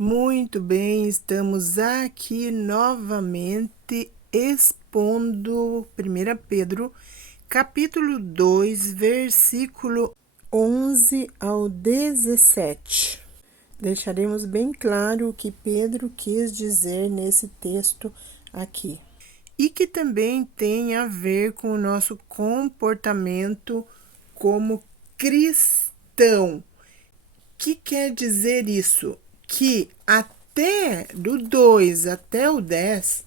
Muito bem, estamos aqui novamente expondo 1 Pedro, capítulo 2, versículo 11 ao 17. Deixaremos bem claro o que Pedro quis dizer nesse texto aqui. E que também tem a ver com o nosso comportamento como cristão. O que quer dizer isso? Que até do 2 até o 10,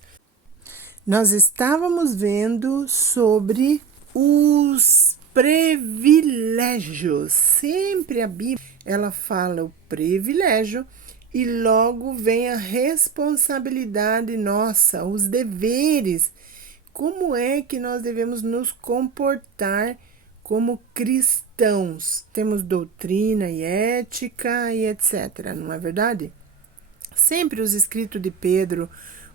nós estávamos vendo sobre os privilégios. Sempre a Bíblia, ela fala o privilégio e logo vem a responsabilidade nossa, os deveres. Como é que nós devemos nos comportar como cristãos? Temos doutrina e ética e etc., não é verdade? Sempre os escritos de Pedro,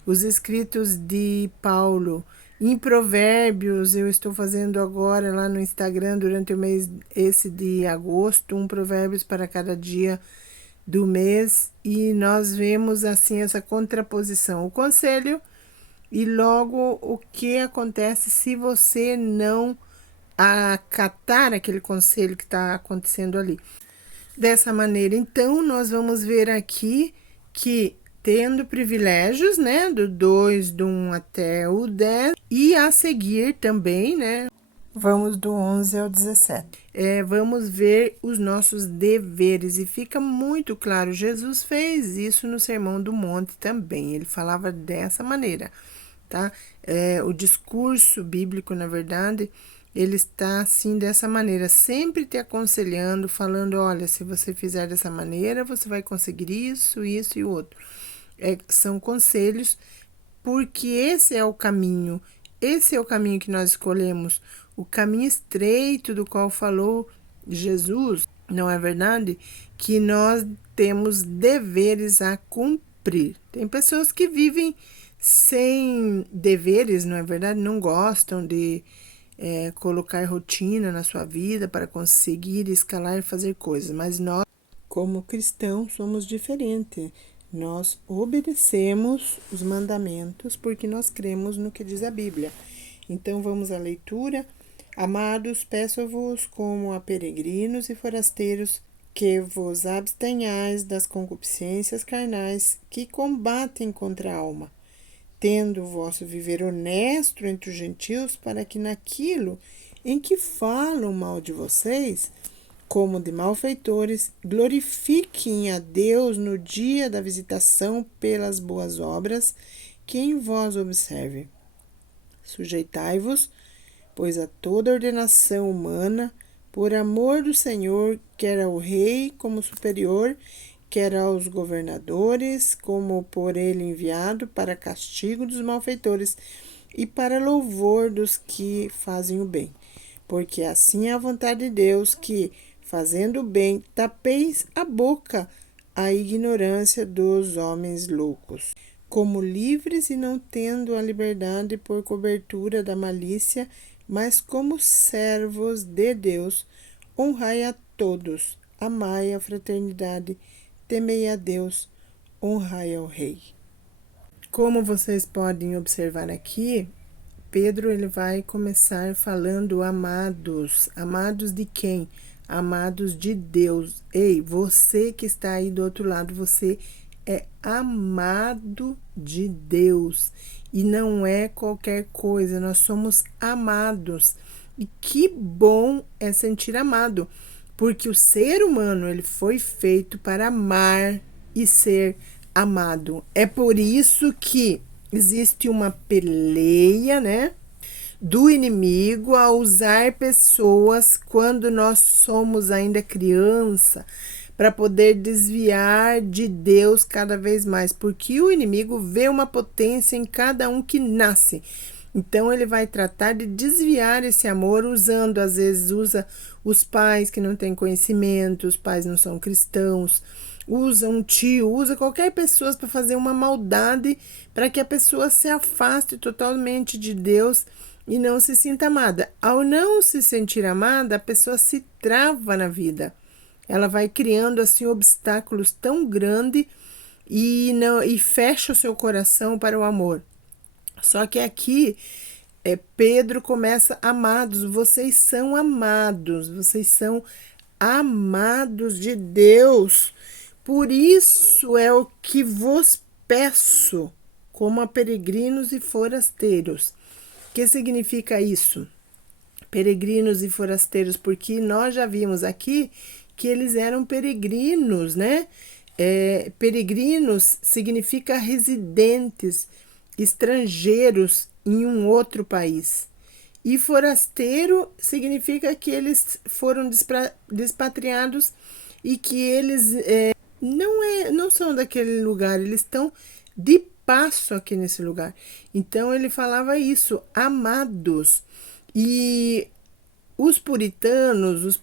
os escritos de Paulo, em Provérbios, eu estou fazendo agora lá no Instagram durante o mês esse de agosto, um Provérbios para cada dia do mês, e nós vemos assim essa contraposição, o conselho e logo o que acontece se você não acatar aquele conselho que está acontecendo ali. Dessa maneira, então, nós vamos ver aqui que tendo privilégios, né, do 2, do 1 até o 10, e a seguir também, né, vamos do 11 ao 17. Vamos ver os nossos deveres, e fica muito claro, Jesus fez isso no Sermão do Monte também, ele falava dessa maneira, tá? O discurso bíblico, na verdade, ele está assim dessa maneira, sempre te aconselhando, falando, olha, se você fizer dessa maneira, você vai conseguir isso, isso e o outro. São conselhos, porque esse é o caminho que nós escolhemos, o caminho estreito do qual falou Jesus, não é verdade? Que nós temos deveres a cumprir. Tem pessoas que vivem sem deveres, não é verdade? Não gostam de colocar rotina na sua vida para conseguir escalar e fazer coisas, mas nós, como cristãos, somos diferentes. Nós obedecemos os mandamentos porque nós cremos no que diz a Bíblia. Então vamos à leitura. Amados, peço-vos como a peregrinos e forasteiros que vos abstenhais das concupiscências carnais que combatem contra a alma, tendo o vosso viver honesto entre os gentios, para que naquilo em que falam mal de vocês, como de malfeitores, glorifiquem a Deus no dia da visitação pelas boas obras que em vós observem. Sujeitai-vos, pois, a toda ordenação humana, por amor do Senhor, quer ao rei como superior, quer aos governadores, como por ele enviado, para castigo dos malfeitores e para louvor dos que fazem o bem. Porque assim é a vontade de Deus, que, fazendo o bem, tapeis a boca à ignorância dos homens loucos. Como livres e não tendo a liberdade por cobertura da malícia, mas como servos de Deus, honrai a todos, amai a fraternidade, temei a Deus, honrai ao Rei. Como vocês podem observar aqui, Pedro ele vai começar falando amados. Amados de quem? Amados de Deus. Ei, você que está aí do outro lado, você é amado de Deus. E não é qualquer coisa, nós somos amados. E que bom é sentir amado, porque o ser humano ele foi feito para amar e ser amado. É por isso que existe uma peleia, né, do inimigo a usar pessoas quando nós somos ainda criança para poder desviar de Deus cada vez mais, porque o inimigo vê uma potência em cada um que nasce. Então ele vai tratar de desviar esse amor usando, às vezes usa os pais que não têm conhecimento, os pais não são cristãos, usa um tio, usa qualquer pessoa para fazer uma maldade para que a pessoa se afaste totalmente de Deus e não se sinta amada. Ao não se sentir amada, a pessoa se trava na vida. Ela vai criando assim obstáculos tão grandes e não e fecha o seu coração para o amor. Só que aqui Pedro começa: amados, vocês são amados de Deus. Por isso é o que vos peço, como a peregrinos e forasteiros. O que significa isso? Peregrinos e forasteiros, porque nós já vimos aqui que eles eram peregrinos, né? Peregrinos significa residentes, estrangeiros em um outro país. E forasteiro significa que eles foram despatriados e que eles não são daquele lugar, eles estão de passo aqui nesse lugar. Então ele falava isso, amados. E os puritanos,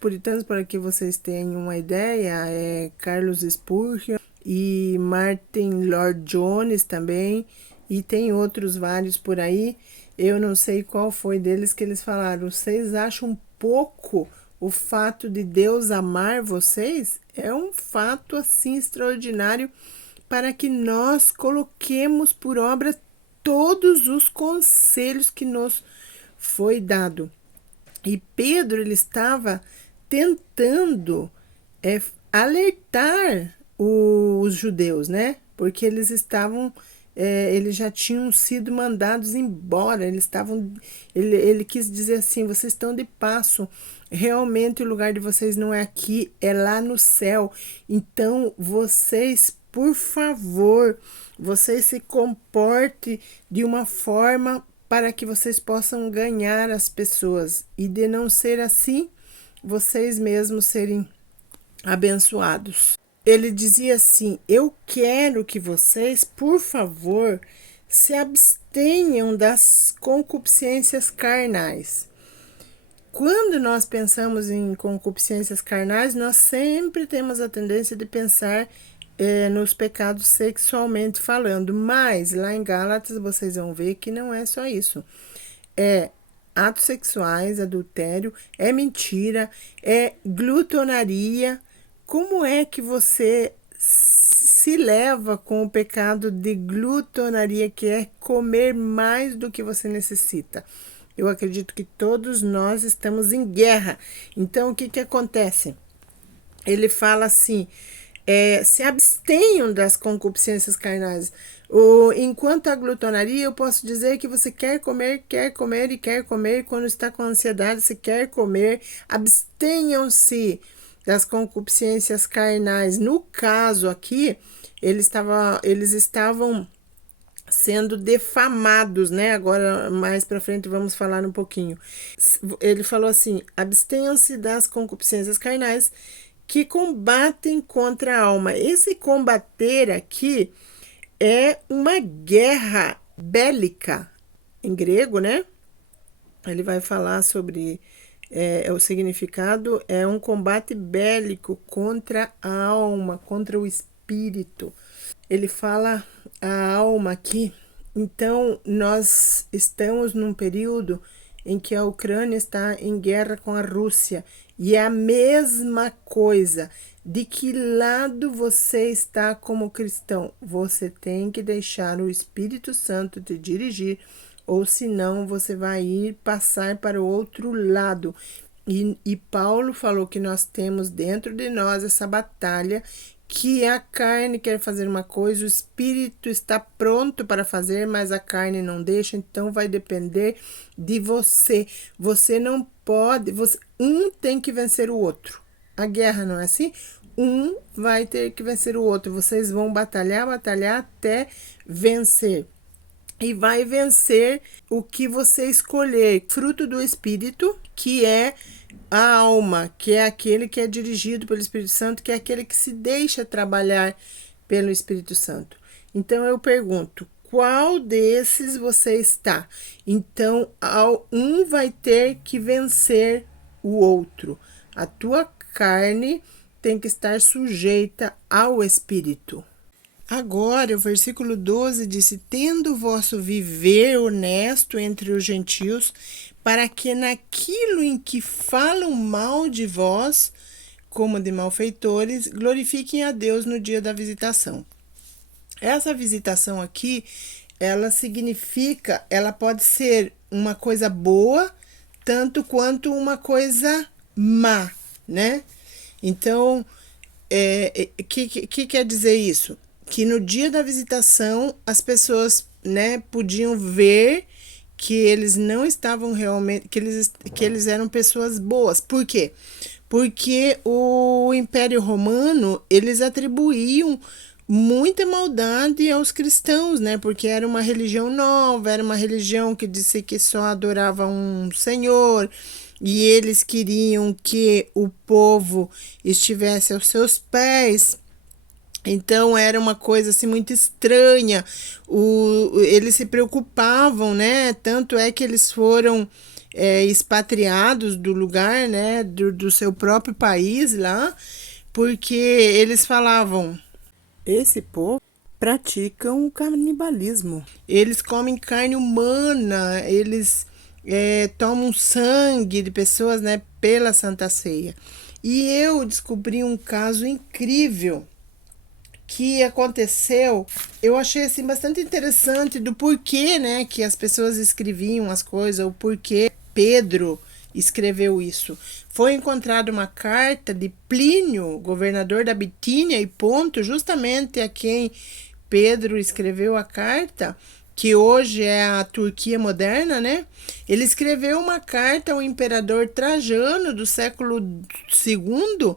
para que vocês tenham uma ideia, é Carlos Spurgeon e Martin Lloyd Jones também, e tem outros vários por aí. Eu não sei qual foi deles que eles falaram. Vocês acham pouco o fato de Deus amar vocês? É um fato assim extraordinário para que nós coloquemos por obra todos os conselhos que nos foi dado. E Pedro ele estava tentando alertar os judeus, né? Porque eles já tinham sido mandados embora. Ele quis dizer assim: vocês estão de passo. Realmente o lugar de vocês não é aqui, é lá no céu. Então vocês, por favor, vocês se comportem de uma forma para que vocês possam ganhar as pessoas, e de não ser assim, vocês mesmos serem abençoados. Ele dizia assim: eu quero que vocês, por favor, se abstenham das concupiscências carnais. Quando nós pensamos em concupiscências carnais, nós sempre temos a tendência de pensar nos pecados sexualmente falando, mas lá em Gálatas vocês vão ver que não é só isso. É atos sexuais, adultério, é mentira, é glutonaria. Como é que você se leva com o pecado de glutonaria, que é comer mais do que você necessita? Eu acredito que todos nós estamos em guerra. Então, o que acontece? Ele fala assim: se abstenham das concupiscências carnais. Enquanto a glutonaria, eu posso dizer que você quer comer e quer comer. Quando está com ansiedade, você quer comer. Abstenham-se das concupiscências carnais. No caso aqui, eles estavam sendo defamados, né? Agora, mais para frente, vamos falar um pouquinho. Ele falou assim: abstenham-se das concupiscências carnais que combatem contra a alma. Esse combater aqui é uma guerra bélica, em grego, né? Ele vai falar sobre o significado, é um combate bélico contra a alma, contra o espírito. Ele fala a alma aqui. Então, nós estamos num período em que a Ucrânia está em guerra com a Rússia, e é a mesma coisa. De que lado você está como cristão? Você tem que deixar o Espírito Santo te dirigir, ou senão você vai passar para o outro lado. E Paulo falou que nós temos dentro de nós essa batalha, que a carne quer fazer uma coisa, o espírito está pronto para fazer, mas a carne não deixa. Então vai depender de você. Você não pode, um tem que vencer o outro. A guerra não é assim? Um vai ter que vencer o outro. Vocês vão batalhar até vencer. E vai vencer o que você escolher. Fruto do Espírito, que é a alma, que é aquele que é dirigido pelo Espírito Santo, que é aquele que se deixa trabalhar pelo Espírito Santo. Então eu pergunto: qual desses você está? Então, um vai ter que vencer o outro. A tua carne tem que estar sujeita ao Espírito. Agora, o versículo 12 disse: tendo o vosso viver honesto entre os gentios, para que naquilo em que falam mal de vós, como de malfeitores, glorifiquem a Deus no dia da visitação. Essa visitação aqui, ela significa, ela pode ser uma coisa boa, tanto quanto uma coisa má, né? Então, que quer dizer isso? Que no dia da visitação as pessoas, né, podiam ver que eles não estavam realmente, que eles eram pessoas boas. Por quê? Porque o Império Romano, eles atribuíam muita maldade aos cristãos, né? Porque era uma religião nova, era uma religião que disse que só adorava um Senhor, e eles queriam que o povo estivesse aos seus pés. Então era uma coisa assim muito estranha. Eles se preocupavam, né? Tanto é que eles foram expatriados do lugar, né? Do seu próprio país lá, porque eles falavam: esse povo praticam o canibalismo. Eles comem carne humana, eles tomam sangue de pessoas, né? Pela Santa Ceia. E eu descobri um caso incrível que aconteceu. Eu achei assim bastante interessante do porquê, né, que as pessoas escreviam as coisas, o porquê Pedro escreveu isso. Foi encontrada uma carta de Plínio, governador da Bitínia e Ponto, justamente a quem Pedro escreveu a carta, que hoje é a Turquia moderna, né? Ele escreveu uma carta ao imperador Trajano do século II,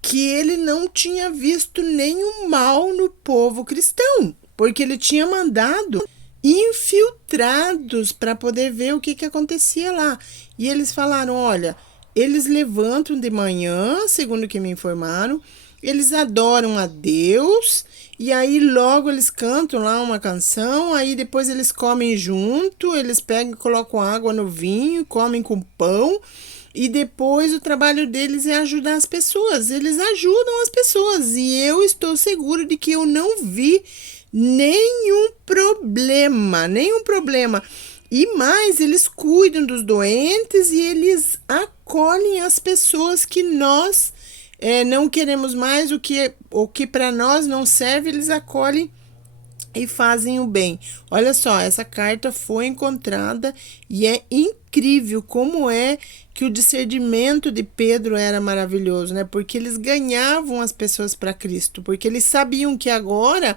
que ele não tinha visto nenhum mal no povo cristão, porque ele tinha mandado infiltrados para poder ver o que acontecia lá. E eles falaram: olha, eles levantam de manhã, segundo o que me informaram, eles adoram a Deus, e aí logo eles cantam lá uma canção, aí depois eles comem junto, eles pegam e colocam água no vinho, comem com pão, e depois o trabalho deles é ajudar as pessoas. Eles ajudam as pessoas. E eu estou seguro de que eu não vi nenhum problema. Nenhum problema. E mais, eles cuidam dos doentes e eles acolhem as pessoas que nós não queremos mais, o que para nós não serve, eles acolhem e fazem o bem. Olha só, essa carta foi encontrada e é incrível como é que o discernimento de Pedro era maravilhoso, né? Porque eles ganhavam as pessoas para Cristo, porque eles sabiam que agora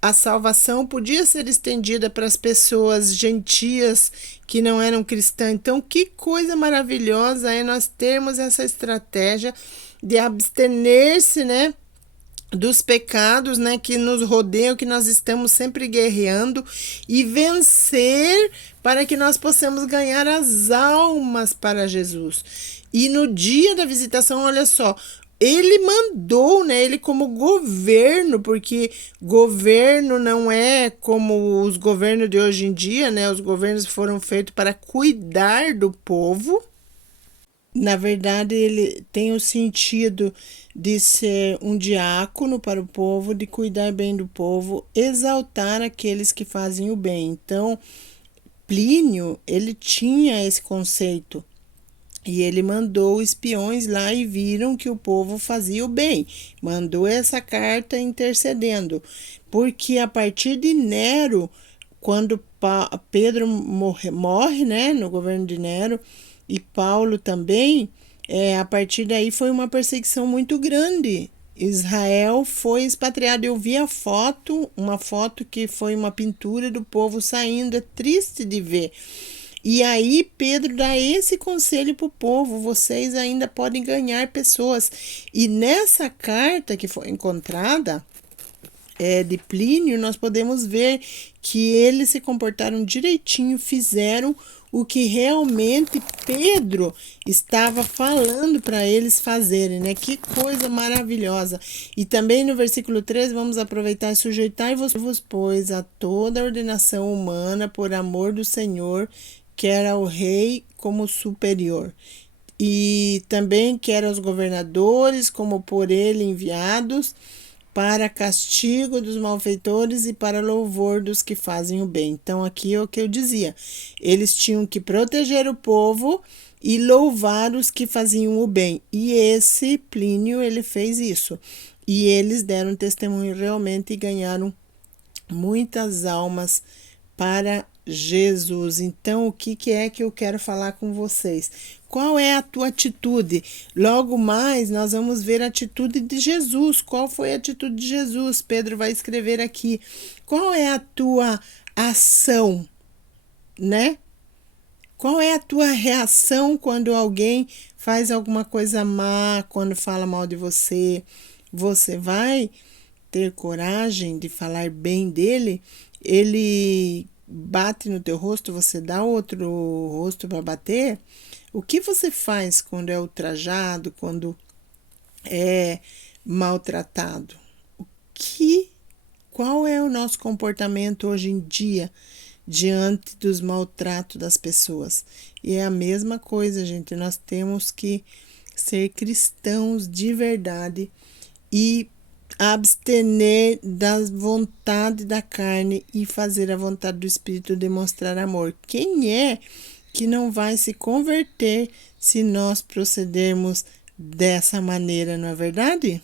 a salvação podia ser estendida para as pessoas gentias que não eram cristãs. Então, que coisa maravilhosa é nós termos essa estratégia de abster-se, né, dos pecados, né, que nos rodeiam, que nós estamos sempre guerreando, e vencer para que nós possamos ganhar as almas para Jesus. E no dia da visitação, olha só, ele mandou, né, ele como governo, porque governo não é como os governos de hoje em dia, né, os governos foram feitos para cuidar do povo. Na verdade, ele tem o sentido de ser um diácono para o povo, de cuidar bem do povo, exaltar aqueles que fazem o bem. Então, Plínio, ele tinha esse conceito. E ele mandou espiões lá e viram que o povo fazia o bem. Mandou essa carta intercedendo. Porque a partir de Nero, quando Pedro morre, né, no governo de Nero, e Paulo também, a partir daí foi uma perseguição muito grande. Israel foi expatriado. Eu vi a foto, uma foto que foi uma pintura do povo saindo, é triste de ver. E aí Pedro dá esse conselho para o povo: vocês ainda podem ganhar pessoas. E nessa carta que foi encontrada, de Plínio, nós podemos ver que eles se comportaram direitinho, fizeram o que realmente Pedro estava falando para eles fazerem, né? Que coisa maravilhosa. E também no versículo 13, vamos aproveitar: e sujeitai-vos, pois, a toda a ordenação humana por amor do Senhor, quer ao rei como superior, e também quer aos governadores como por ele enviados, para castigo dos malfeitores e para louvor dos que fazem o bem. Então, aqui é o que eu dizia: eles tinham que proteger o povo e louvar os que faziam o bem. E esse Plínio, ele fez isso. E eles deram testemunho realmente e ganharam muitas almas para Jesus. Então, o que é que eu quero falar com vocês? Qual é a tua atitude? Logo mais, nós vamos ver a atitude de Jesus. Qual foi a atitude de Jesus? Pedro vai escrever aqui. Qual é a tua ação, né? Qual é a tua reação quando alguém faz alguma coisa má, quando fala mal de você? Você vai ter coragem de falar bem dele? Ele bate no teu rosto, você dá outro rosto para bater? O que você faz quando é ultrajado, quando é maltratado? Que Qual é o nosso comportamento hoje em dia diante dos maltratos das pessoas? E é a mesma coisa, gente. Nós temos que ser cristãos de verdade e abster da vontade da carne e fazer a vontade do Espírito, demonstrar amor. Quem é que não vai se converter se nós procedermos dessa maneira, não é verdade?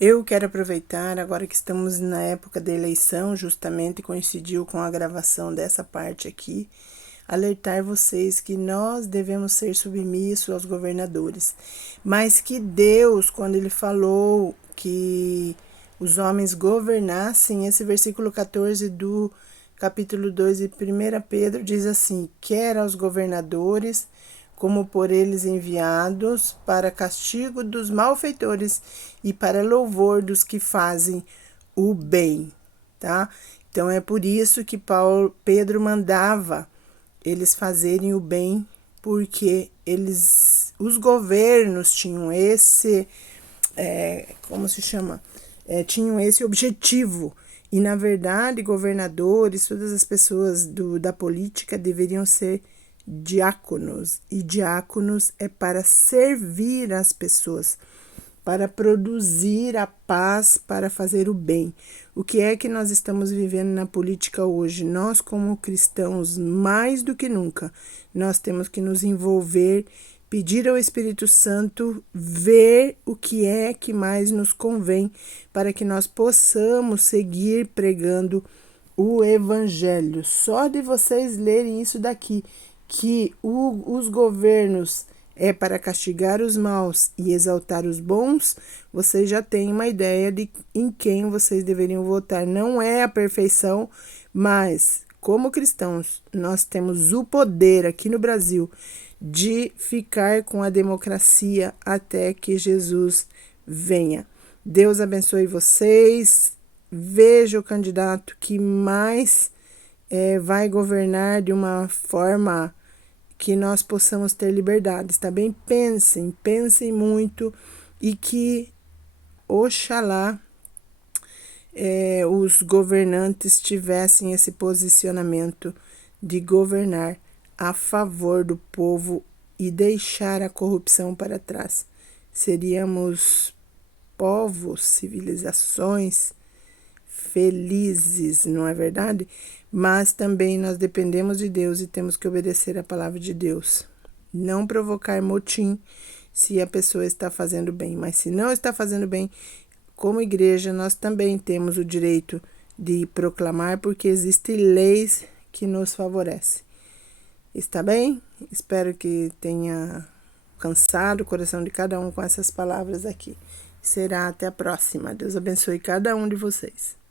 Eu quero aproveitar, agora que estamos na época da eleição, justamente coincidiu com a gravação dessa parte aqui, alertar vocês que nós devemos ser submissos aos governadores, mas que Deus, quando Ele falou que os homens governassem, esse versículo 14 do capítulo 2 de 1 Pedro diz assim: quer aos governadores, como por eles enviados, para castigo dos malfeitores e para louvor dos que fazem o bem, tá? Então é por isso que Pedro mandava eles fazerem o bem, porque os governos tinham esse, como se chama? Tinham esse objetivo. E, na verdade, governadores, todas as pessoas da política deveriam ser diáconos. E diáconos é para servir as pessoas, para produzir a paz, para fazer o bem. O que é que nós estamos vivendo na política hoje? Nós, como cristãos, mais do que nunca, nós temos que nos envolver, pedir ao Espírito Santo ver o que é que mais nos convém para que nós possamos seguir pregando o Evangelho. Só de vocês lerem isso daqui, que os governos é para castigar os maus e exaltar os bons, vocês já têm uma ideia de em quem vocês deveriam votar. Não é a perfeição, mas como cristãos, nós temos o poder aqui no Brasil de ficar com a democracia até que Jesus venha. Deus abençoe vocês. Veja o candidato que mais vai governar de uma forma que nós possamos ter liberdades, tá bem? Pensem muito e que, oxalá, os governantes tivessem esse posicionamento de governar a favor do povo e deixar a corrupção para trás. Seríamos povos, civilizações felizes, não é verdade? Mas também nós dependemos de Deus e temos que obedecer a palavra de Deus. Não provocar motim se a pessoa está fazendo bem, mas se não está fazendo bem, como igreja, nós também temos o direito de proclamar, porque existem leis que nos favorecem. Está bem? Espero que tenha cansado o coração de cada um com essas palavras aqui. Será até a próxima. Deus abençoe cada um de vocês.